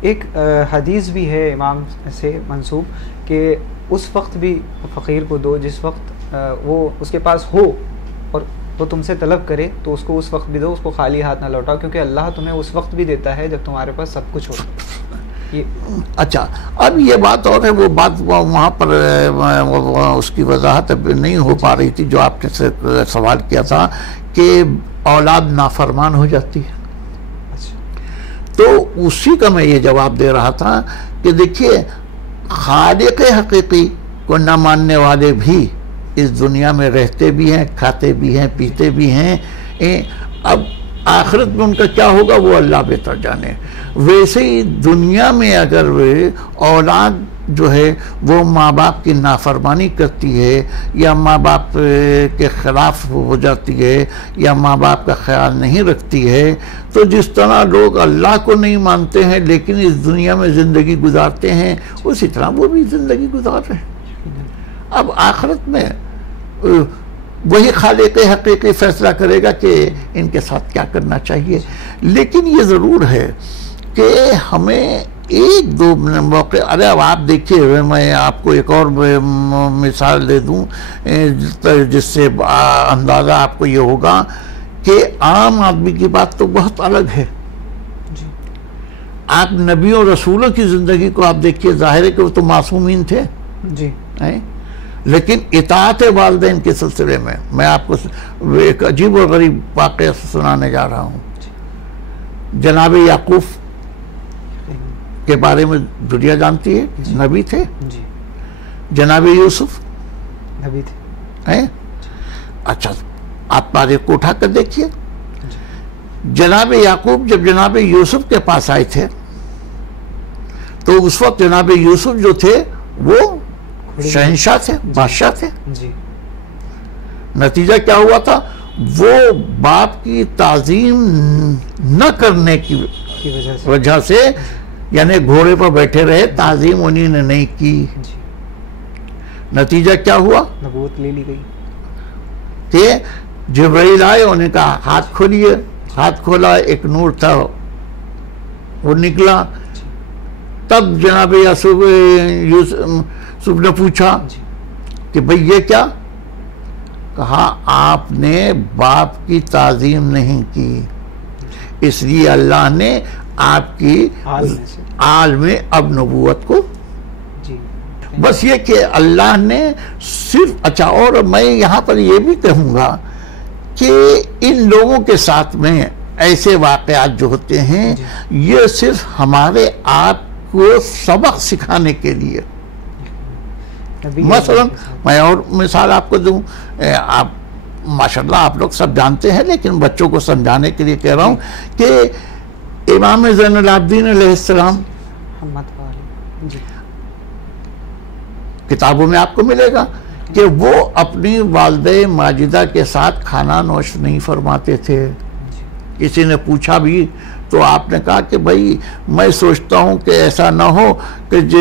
ایک حدیث بھی ہے امام سے منسوب کہ اس وقت بھی فقیر کو دو جس وقت وہ اس کے پاس ہو, اور وہ تم سے طلب کرے تو اس کو اس وقت بھی دو, اس کو خالی ہاتھ نہ لوٹاؤ, کیونکہ اللہ تمہیں اس وقت بھی دیتا ہے جب تمہارے پاس سب کچھ ہو. اچھا, اب یہ بات اور ہے, وہ بات وہاں پر اس کی وضاحت نہیں ہو پا رہی تھی جو آپ نے سوال کیا تھا کہ اولاد نافرمان ہو جاتی ہے. تو اسی کا میں یہ جواب دے رہا تھا کہ دیکھیے خالق حقیقی کو نہ ماننے والے بھی اس دنیا میں رہتے بھی ہیں, کھاتے بھی ہیں, پیتے بھی ہیں. اب آخرت میں ان کا کیا ہوگا وہ اللہ بہتر جانے. ویسے ہی دنیا میں اگر اولاد جو ہے وہ ماں باپ کی نافرمانی کرتی ہے یا ماں باپ کے خلاف ہو جاتی ہے یا ماں باپ کا خیال نہیں رکھتی ہے, تو جس طرح لوگ اللہ کو نہیں مانتے ہیں لیکن اس دنیا میں زندگی گزارتے ہیں اسی طرح وہ بھی زندگی گزار رہے ہیں. اب آخرت میں وہی خالق حقیقی فیصلہ کرے گا کہ ان کے ساتھ کیا کرنا چاہیے. لیکن یہ ضرور ہے کہ ہمیں ایک دو موقع, ارے اب آپ دیکھیے میں آپ کو ایک اور مثال دے دوں جس سے اندازہ آپ کو یہ ہوگا کہ عام آدمی کی بات تو بہت الگ ہے. آپ نبیوں اور رسولوں کی زندگی کو آپ دیکھیے, ظاہر ہے کہ وہ تو معصومین تھے جی, لیکن اطاعت والدین کے سلسلے میں میں آپ کو ایک عجیب و غریب واقعہ سنانے جا رہا ہوں. جناب یعقوب کے بارے میں دنیا جانتی ہے, نبی تھے. جناب یوسف نبی تھے. اچھا, آپ تاریخ کو اٹھا کر دیکھیے. جناب یعقوب جب جناب یوسف کے پاس آئے تھے تو اس وقت جناب یوسف جو تھے وہ شہنشاہ تھے, بادشاہ تھے. نتیجہ کیا ہوا تھا, وہ باپ کی تعظیم نہ کرنے کی وجہ سے یعنی گھوڑے پر بیٹھے رہے, تعظیم انہیں نے نہیں کی. نتیجہ کیا ہوا, نبوت لے لی گئی. کہ جبرائیل آئے, انہیں کہا ہاتھ کھولیے. ہاتھ کھولا, ایک نور تھا وہ نکلا. تب جناب یوسف نے پوچھا کہ بھئی یہ کیا؟ کہا آپ نے باپ کی تعظیم نہیں کی, اس لیے اللہ نے آپ کی آل میں اب نبوت کو. بس یہ کہ اللہ نے صرف. اچھا, اور میں یہاں پر یہ بھی کہوں گا کہ ان لوگوں کے ساتھ میں ایسے واقعات جو ہوتے ہیں یہ صرف ہمارے آپ کو سبق سکھانے کے لیے. مثلا میں اور مثال آپ کو دوں, آپ ماشاءاللہ آپ لوگ سب جانتے ہیں لیکن بچوں کو سمجھانے کے لیے کہہ رہا ہوں کہ امام زین العابدین علیہ السلام کتابوں میں آپ کو ملے گا کہ وہ اپنی والدہ ماجدہ کے ساتھ کھانا نوش نہیں فرماتے تھے. کسی نے پوچھا بھی تو آپ نے کہا کہ بھائی میں سوچتا ہوں کہ ایسا نہ ہو کہ جو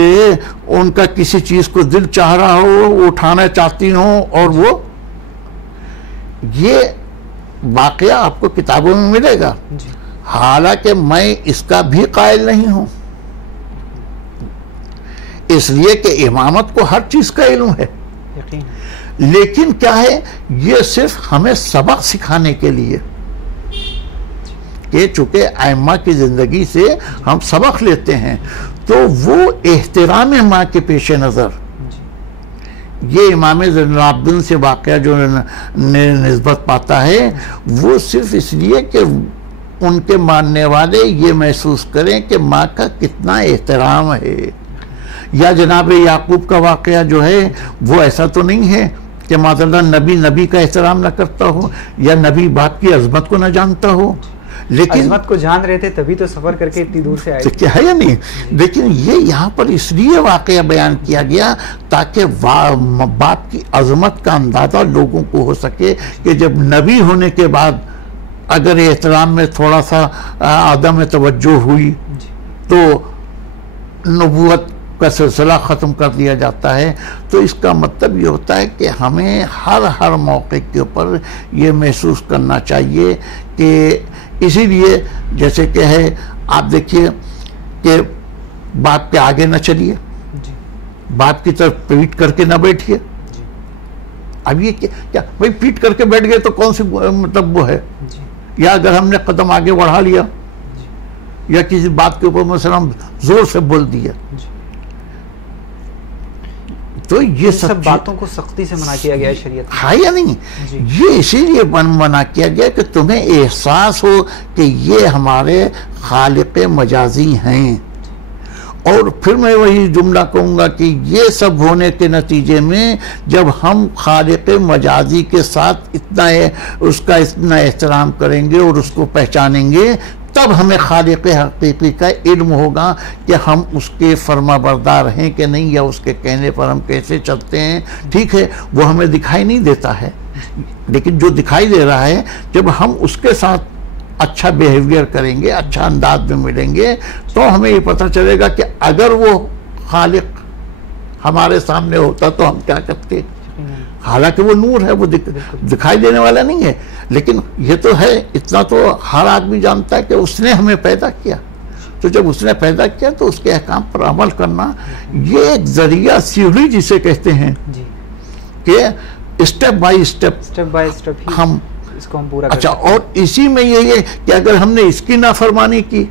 ان کا کسی چیز کو دل چاہ رہا ہو, وہ اٹھانا چاہتی ہوں, اور وہ یہ واقعہ آپ کو کتابوں میں ملے گا. حالانکہ میں اس کا بھی قائل نہیں ہوں, اس لیے کہ امامت کو ہر چیز کا علم ہے, لیکن کیا ہے یہ صرف ہمیں سبق سکھانے کے لیے کہ چونکہ ائمہ کی زندگی سے ہم سبق لیتے ہیں تو وہ احترام ماں کے پیش نظر یہ امام زین العابدین سے واقعہ جو نسبت پاتا ہے وہ صرف اس لیے کہ ان کے ماننے والے یہ محسوس کریں کہ ماں کا کتنا احترام ہے. یا جناب یعقوب کا واقعہ جو ہے وہ ایسا تو نہیں ہے کہ معذ اللہ نبی کا احترام نہ کرتا ہو یا نبی باپ کی عظمت کو نہ جانتا ہو, لیکن عظمت کو جان رہے تھے تبھی تو سفر کر کے اتنی دور سے آئے. کیا ہے یا نہیں, لیکن یہ یہاں پر اس لیے واقعہ بیان کیا گیا تاکہ باپ کی عظمت کا اندازہ لوگوں کو ہو سکے کہ جب نبی ہونے کے بعد اگر احترام میں تھوڑا سا عدم توجہ ہوئی تو نبوت کا سلسلہ ختم کر دیا جاتا ہے. تو اس کا مطلب یہ ہوتا ہے کہ ہمیں ہر موقع کے اوپر یہ محسوس کرنا چاہیے کہ اسی لیے جیسے کہ ہے آپ دیکھیے کہ باپ کے آگے نہ چلیے, باپ کی طرف پیٹ کر کے نہ بیٹھیے. اب یہ کیا بھائی پیٹ کر کے بیٹھ گئے تو کون سی مطلب وہ ہے, یا اگر ہم نے قدم آگے بڑھا لیا یا کسی بات کے اوپر مثلا زور سے بول دیا تو یہ سب باتوں کو سختی سے منع کیا گیا ہے شریعت میں. ہے یا نہیں, یہ اسی لیے منع کیا گیا کہ تمہیں احساس ہو کہ یہ ہمارے خالق مجازی ہیں. اور پھر میں وہی جملہ کہوں گا کہ یہ سب ہونے کے نتیجے میں جب ہم خالق مجازی کے ساتھ اس کا اتنا احترام کریں گے اور اس کو پہچانیں گے تب ہمیں خالق حقیقی کا علم ہوگا کہ ہم اس کے فرما بردار ہیں کہ نہیں, یا اس کے کہنے پر ہم کیسے چلتے ہیں. ٹھیک ہے, وہ ہمیں دکھائی نہیں دیتا ہے, لیکن جو دکھائی دے رہا ہے جب ہم اس کے ساتھ اچھا بیہیویئر کریں گے, اچھا انداز میں ملیں گے تو ہمیں یہ پتہ چلے گا کہ اگر وہ خالق ہمارے سامنے ہوتا تو ہم کیا کرتے. حالانکہ وہ نور ہے, وہ دکھائی دینے والا نہیں ہے, لیکن یہ تو ہے, اتنا تو ہر آدمی جانتا ہے کہ اس نے ہمیں پیدا کیا. تو جب اس نے پیدا کیا تو اس کے احکام پر عمل کرنا یہ ایک ذریعہ سیڑھی جسے کہتے ہیں کہ اسٹیپ بائی اسٹیپ ہم اس کو ہم پورا. اچھا, اور اسی میں یہ ہے کہ اگر ہم نے اس کی نافرمانی کی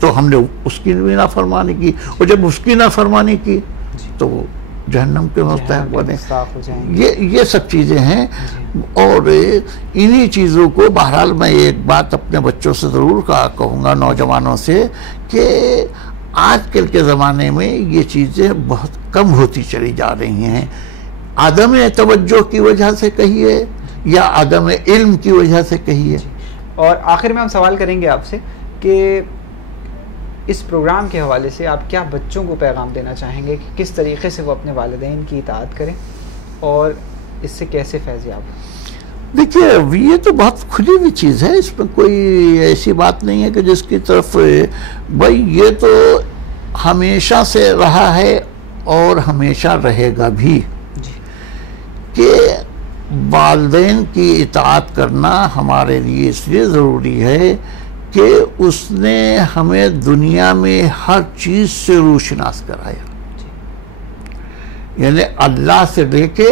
تو ہم نے اس کی بھی نافرمانی کی, اور جب اس کی نافرمانی کی تو جہنم کے مستحق بنے. یہ سب چیزیں ہیں, اور انہی چیزوں کو بہرحال میں ایک بات اپنے بچوں سے ضرور کہوں گا, نوجوانوں سے, کہ آج کل کے زمانے میں یہ چیزیں بہت کم ہوتی چلی جا رہی ہیں. عدم توجہ کی وجہ سے کہیے یا عدم علم کی وجہ سے کہیے. اور آخر میں ہم سوال کریں گے آپ سے کہ اس پروگرام کے حوالے سے آپ کیا بچوں کو پیغام دینا چاہیں گے کہ کس طریقے سے وہ اپنے والدین کی اطاعت کریں اور اس سے کیسے فیض یاب ہوں؟ دیکھیے, یہ تو بہت کھلی ہوئی چیز ہے, اس میں کوئی ایسی بات نہیں ہے کہ جس کی طرف بھائی یہ تو ہمیشہ سے رہا ہے اور ہمیشہ رہے گا بھی کہ والدین کی اطاعت کرنا ہمارے لیے اس لیے ضروری ہے کہ اس نے ہمیں دنیا میں ہر چیز سے روشناس کرایا, یعنی اللہ سے لے کے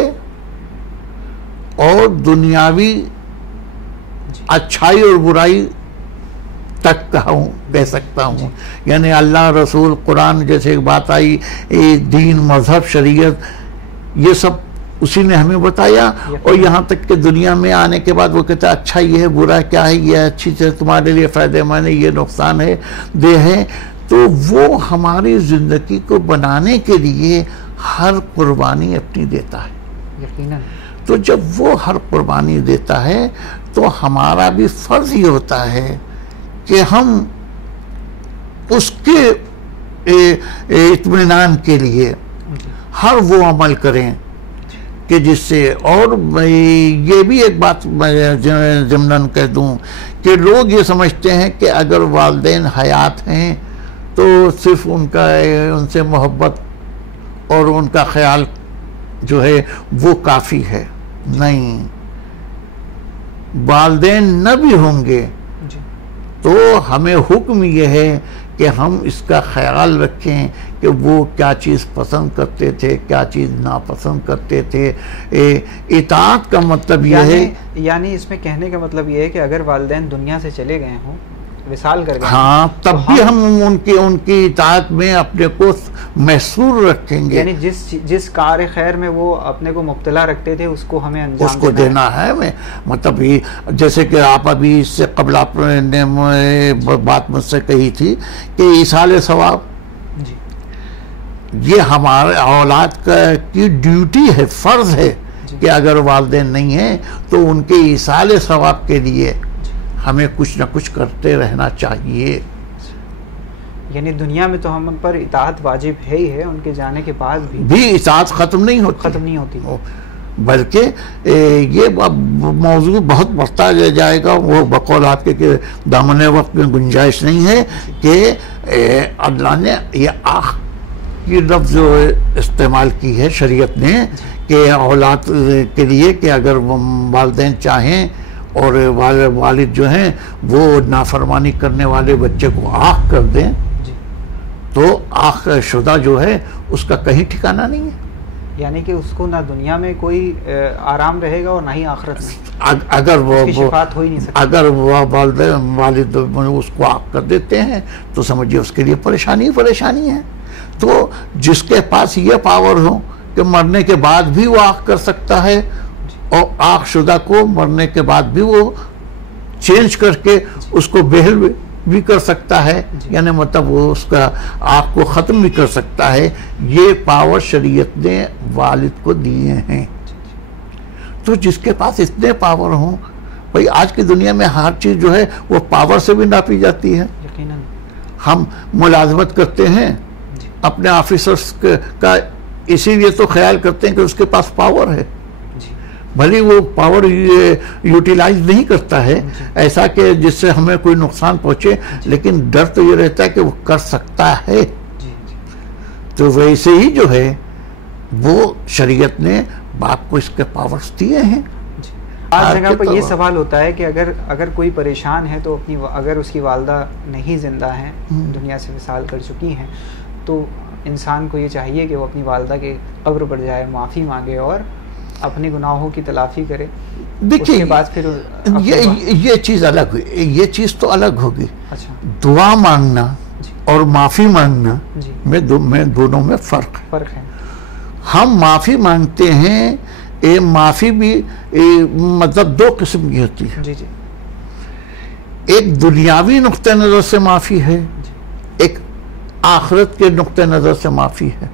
اور دنیاوی اچھائی اور برائی تک کہہ سکتا ہوں. یعنی اللہ, رسول, قرآن جیسے ایک بات آئی, دین, مذہب, شریعت, یہ سب اسی نے ہمیں بتایا. اور یہاں تک کہ دنیا میں آنے کے بعد وہ کہتا ہے اچھا یہ ہے, برا کیا ہے, یہ اچھی چیز تمہارے لیے فائدہ مند ہے, یہ نقصان ہے دہ ہے. تو وہ ہماری زندگی کو بنانے کے لیے ہر قربانی اپنی دیتا ہے. یقیناً. تو جب وہ ہر قربانی دیتا ہے تو ہمارا بھی فرض یہ ہوتا ہے کہ ہم اس کے اطمینان کے لیے ہر وہ عمل کریں کہ جس سے, اور یہ بھی ایک بات ضمناً کہہ دوں کہ لوگ یہ سمجھتے ہیں کہ اگر والدین حیات ہیں تو صرف ان سے محبت اور ان کا خیال جو ہے وہ کافی ہے. نہیں, والدین نہ بھی ہوں گے تو ہمیں حکم یہ ہے کہ ہم اس کا خیال رکھیں کہ وہ کیا چیز پسند کرتے تھے, کیا چیز ناپسند کرتے تھے. اطاعت کا مطلب یہ ہے, یعنی اس میں کہنے کا مطلب یہ ہے کہ اگر والدین دنیا سے چلے گئے ہوں, وصال کر گئے, ہاں, تب بھی ہم ان کی اطاعت میں اپنے کو محصور رکھیں گے. یعنی جس کار خیر میں وہ اپنے کو مبتلا رکھتے تھے اس کو ہمیں انجام اس کو دینا ہے. مطلب جیسے کہ آپ ابھی اس سے قبل آپ نے بات مجھ سے کہی تھی کہ ایصال ثواب, یہ ہمارے اولاد کی ڈیوٹی ہے, فرض ہے کہ اگر والدین نہیں ہیں تو ان کے ایصال ثواب کے لیے ہمیں کچھ نہ کچھ کرتے رہنا چاہیے. یعنی دنیا میں تو ہم پر اطاعت واجب ہے ہی ہے، ان کے جانے کے بعد بھی اطاعت ختم نہیں ہوتی، بلکہ یہ موضوع بہت بڑھتا جائے گا. وہ بقول آپ کے کہ دامن وقت میں گنجائش نہیں ہے کہ اللہ نے یہ آخ کی لفظ جو استعمال کی ہے شریعت نے کہ اولاد کے لیے کہ اگر والدین چاہیں اور والد جو ہیں وہ نافرمانی کرنے والے بچے کو آخ کر دیں تو آخ شدہ جو ہے اس کا کہیں ٹھکانہ نہیں ہے. یعنی کہ اس کو نہ دنیا میں کوئی آرام رہے گا اور نہ ہی آخرت میں اگر وہ والد اس کو آخ کر دیتے ہیں تو سمجھیے اس کے لیے پریشانی ہے. تو جس کے پاس یہ پاور ہو کہ مرنے کے بعد بھی وہ آخ کر سکتا ہے اور آخ شدہ کو مرنے کے بعد بھی وہ چینج کر کے اس کو بحل بھی کر سکتا ہے، یعنی مطلب وہ اس کا آخ کو ختم بھی کر سکتا ہے. یہ پاور شریعت نے والد کو دیے ہیں. تو جس کے پاس اتنے پاور ہوں، بھئی آج کی دنیا میں ہر چیز جو ہے وہ پاور سے بھی ناپی جاتی ہے. ہم ملازمت کرتے ہیں اپنے آفیسرز کا اسی لیے تو خیال کرتے ہیں کہ اس کے پاس پاور ہے، بھلی وہ پاور یوٹیلائز نہیں کرتا ہے ایسا کہ جس سے ہمیں کوئی نقصان پہنچے، لیکن ڈر تو یہ رہتا ہے کہ وہ کر سکتا ہے. تو ویسے ہی جو ہے وہ شریعت نے باپ کو اس کے پاورز دیے ہیں. آج جگہ پر یہ سوال ہوتا ہے کہ اگر کوئی پریشان ہے تو اگر اس کی والدہ نہیں زندہ ہیں، دنیا سے وصال کر چکی ہیں، تو انسان کو یہ چاہیے کہ وہ اپنی والدہ کے قبر پر جائے، معافی مانگے اور اپنے گناہوں کی تلافی کرے. دیکھیے یہ چیز الگ ہوئی، یہ چیز تو الگ ہوگی. دعا مانگنا اور معافی مانگنا میں دونوں میں فرق ہے. ہم معافی مانگتے ہیں، معافی بھی مطلب دو قسم کی ہوتی ہے. ایک دنیاوی نقطہ نظر سے معافی ہے، ایک آخرت کے نقطہ نظر سے معافی ہے.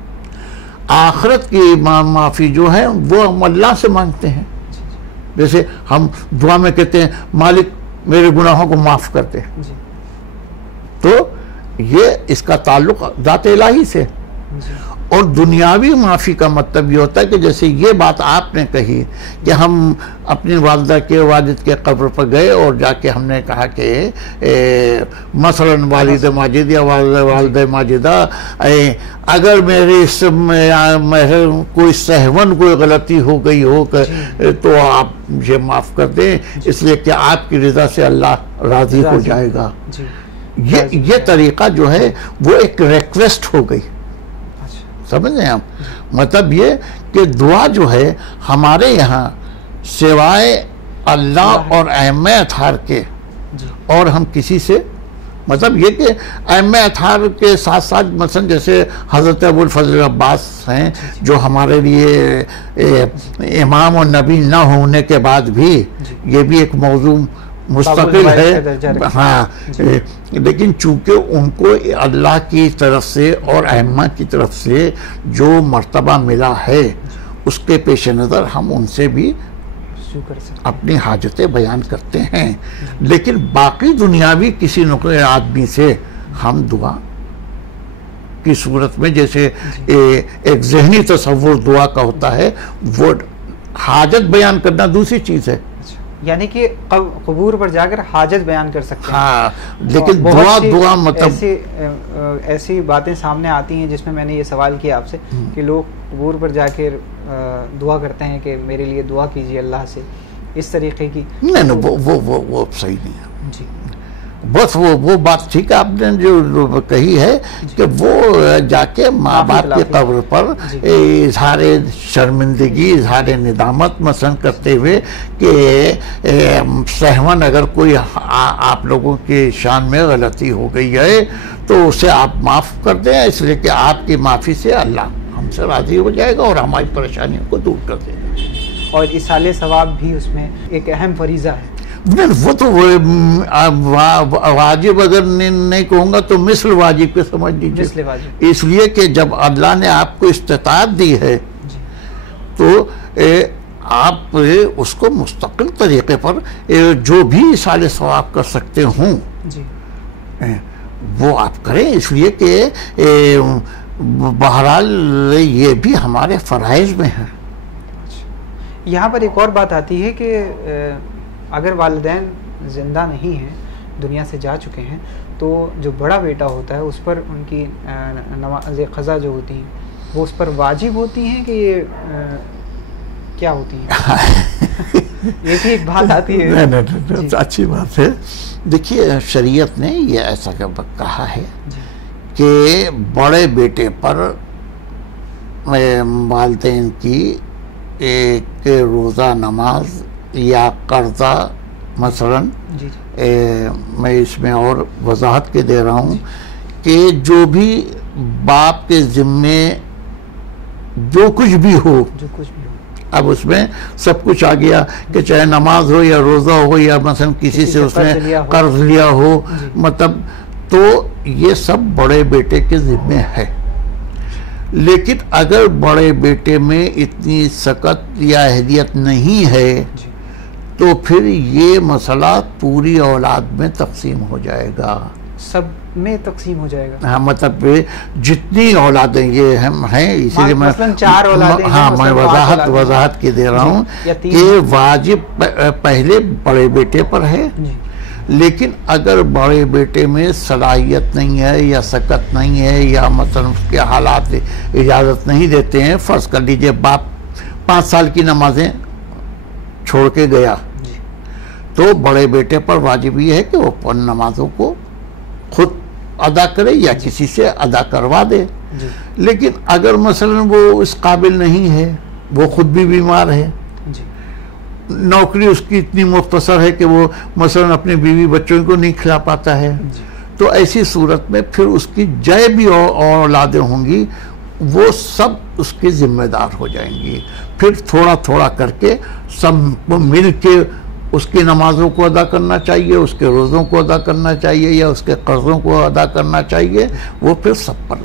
آخرت کی معافی جو ہے وہ ہم اللہ سے مانگتے ہیں. جیسے ہم دعا میں کہتے ہیں مالک میرے گناہوں کو معاف کر دے، تو یہ اس کا تعلق ذات الہی سے. اور دنیاوی معافی کا مطلب یہ ہوتا ہے کہ جیسے یہ بات آپ نے کہی کہ ہم اپنی والدہ کے والد کے قبر پر گئے اور جا کے ہم نے کہا کہ مثلا والد ماجد یا والد ماجدہ اگر میرے اس کوئی سہون کوئی غلطی ہو گئی ہو تو آپ مجھے معاف کر دیں، اس لیے کہ آپ کی رضا سے اللہ راضی ہو جائے گا. یہ طریقہ جو ہے وہ ایک ریکویسٹ ہو گئی. سمجھ رہے ہیں آپ؟ مطلب یہ کہ دعا جو ہے ہمارے یہاں سوائے اللہ اور ائمہ اطہار کے اور ہم کسی سے مطلب یہ کہ ائمہ اطہار کے ساتھ ساتھ مثلا جیسے حضرت ابو الفضل عباس ہیں جو ہمارے لیے امام اور نبی نہ ہونے کے بعد بھی یہ بھی ایک موضوع مستقل ہے. ہاں، لیکن چونکہ ان کو اللہ کی طرف سے اور ائمہ کی طرف سے جو مرتبہ ملا ہے اس کے پیش نظر ہم ان سے بھی اپنی حاجتیں بیان کرتے ہیں. لیکن باقی دنیاوی کسی نقل آدمی سے ہم دعا کی صورت میں جیسے ایک ذہنی تصور دعا کا ہوتا ہے، وہ حاجت بیان کرنا دوسری چیز ہے. یعنی کہ قبور پر جا کر حاجت بیان کر سکتے ہیں. ہاں، لیکن دعا مطلب ایسی باتیں سامنے آتی ہیں جس میں میں نے یہ سوال کیا آپ سے کہ لوگ قبور پر جا کر دعا کرتے ہیں کہ میرے لیے دعا کیجیے اللہ سے، اس طریقے کی. نہیں وہ صحیح نہیں ہے. جی بس وہ بات ٹھیک ہے آپ نے جو کہی ہے کہ وہ جا کے ماں باپ کے قبر پر اظہار شرمندگی اظہار ندامت مثلا کرتے ہوئے کہ سہون اگر کوئی آپ لوگوں کی شان میں غلطی ہو گئی ہے تو اسے آپ معاف کر دیں، اس لیے کہ آپ کی معافی سے اللہ ہم سے راضی ہو جائے گا اور ہماری پریشانیوں کو دور کر دے گا. اور اصالِ ثواب بھی اس میں ایک اہم فریضہ ہے. وہ تو واجب اگر نہیں کہوں گا تو مثل واجب کے سمجھ لیجیے، اس لیے کہ جب اللہ نے آپ کو استطاعت دی ہے تو آپ اس کو مستقل طریقے پر جو بھی ایصال ثواب کر سکتے ہوں جی وہ آپ کریں، اس لیے کہ بہرحال یہ بھی ہمارے فرائض میں ہے۔ یہاں پر ایک اور بات آتی ہے کہ اگر والدین زندہ نہیں ہیں، دنیا سے جا چکے ہیں، تو جو بڑا بیٹا ہوتا ہے اس پر ان کی نماز قضا جو ہوتی ہیں وہ اس پر واجب ہوتی ہیں کہ یہ کیا ہوتی ہیں؟ یہ بھی ایک بات آتی ہے۔ نہیں، اچھی بات ہے۔ دیکھیے شریعت نے یہ ایسا کہا ہے کہ بڑے بیٹے پر والدین کی ایک روزہ نماز یا قرضہ مثلا، میں اس میں اور وضاحت کے دے رہا ہوں کہ جو بھی باپ کے ذمے جو کچھ بھی ہو، اب اس میں سب کچھ آ گیا کہ چاہے نماز ہو یا روزہ ہو یا مثلا کسی سے اس نے قرض لیا ہو، مطلب تو یہ سب بڑے بیٹے کے ذمے ہے۔ لیکن اگر بڑے بیٹے میں اتنی سکت یا اہلیت نہیں ہے تو پھر یہ مسئلہ پوری اولاد میں تقسیم ہو جائے گا، سب میں تقسیم ہو جائے گا۔ ہاں، مطلب جتنی اولادیں یہ ہیں، اسی لیے میں مثلاً 4 اولادیں، ہاں میں وضاحت کے دے رہا ہوں کہ واجب پہلے بڑے بیٹے پر ہے، لیکن اگر بڑے بیٹے میں صلاحیت نہیں ہے یا سکت نہیں ہے یا مثلا اس کے حالات اجازت نہیں دیتے ہیں، فرض کر لیجئے باپ 5 سال کی نمازیں چھوڑ کے گیا، تو بڑے بیٹے پر واجب یہ ہے کہ وہ نمازوں کو خود ادا کرے یا کسی سے ادا کروا دے۔ لیکن اگر مثلا وہ اس قابل نہیں ہے، وہ خود بھی بیمار ہے، نوکری اس کی اتنی مختصر ہے کہ وہ مثلا اپنے بیوی بچوں کو نہیں کھلا پاتا ہے، تو ایسی صورت میں پھر اس کی جائے بھی اولادیں ہوں گی، وہ سب اس کے ذمہ دار ہو جائیں گی۔ پھر تھوڑا تھوڑا کر کے سب مل کے اس کی نمازوں کو ادا کرنا چاہیے، اس کے روزوں کو ادا کرنا چاہیے یا اس کے قرضوں کو ادا کرنا چاہیے، وہ پھر سب پر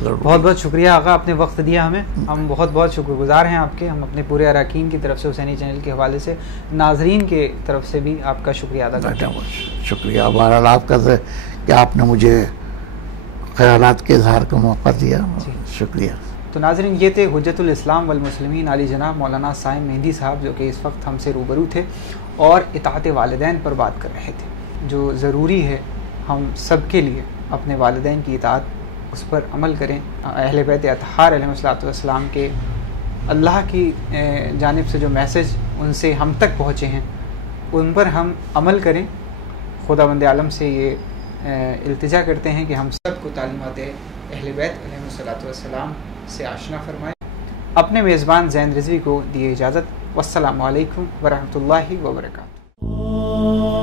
ضرور۔ بہت بہت شکریہ آقا، آپ نے وقت دیا ہمیں، ہم بہت بہت شکر گزار ہیں آپ کے۔ ہم اپنے پورے اراکین کی طرف سے، حسینی چینل کے حوالے سے، ناظرین کے طرف سے بھی آپ کا شکریہ ادا کرتے ہیں۔ شکریہ بہرحال آپ کا کہ آپ نے مجھے خیالات کے اظہار کا موقع دیا، شکریہ۔ تو ناظرین، یہ تھے حجت الاسلام والمسلمین علی جناب مولانا صائم مہدی صاحب، جو کہ اس وقت ہم سے روبرو تھے اور اطاعت والدین پر بات کر رہے تھے، جو ضروری ہے ہم سب کے لیے اپنے والدین کی اطاعت، اس پر عمل کریں۔ اہل بیت اطہار علیہ الصلوۃ والسلام کے اللہ کی جانب سے جو میسج ان سے ہم تک پہنچے ہیں ان پر ہم عمل کریں۔ خداوند عالم سے یہ التجا کرتے ہیں کہ ہم سب کو تعلیمات اہل بیت علیہ الصلوۃ والسلام سے آشنا فرمائیں۔ اپنے میزبان زین رضوی کو دیے اجازت۔ والسلام علیکم ورحمۃ اللہ وبرکاتہ۔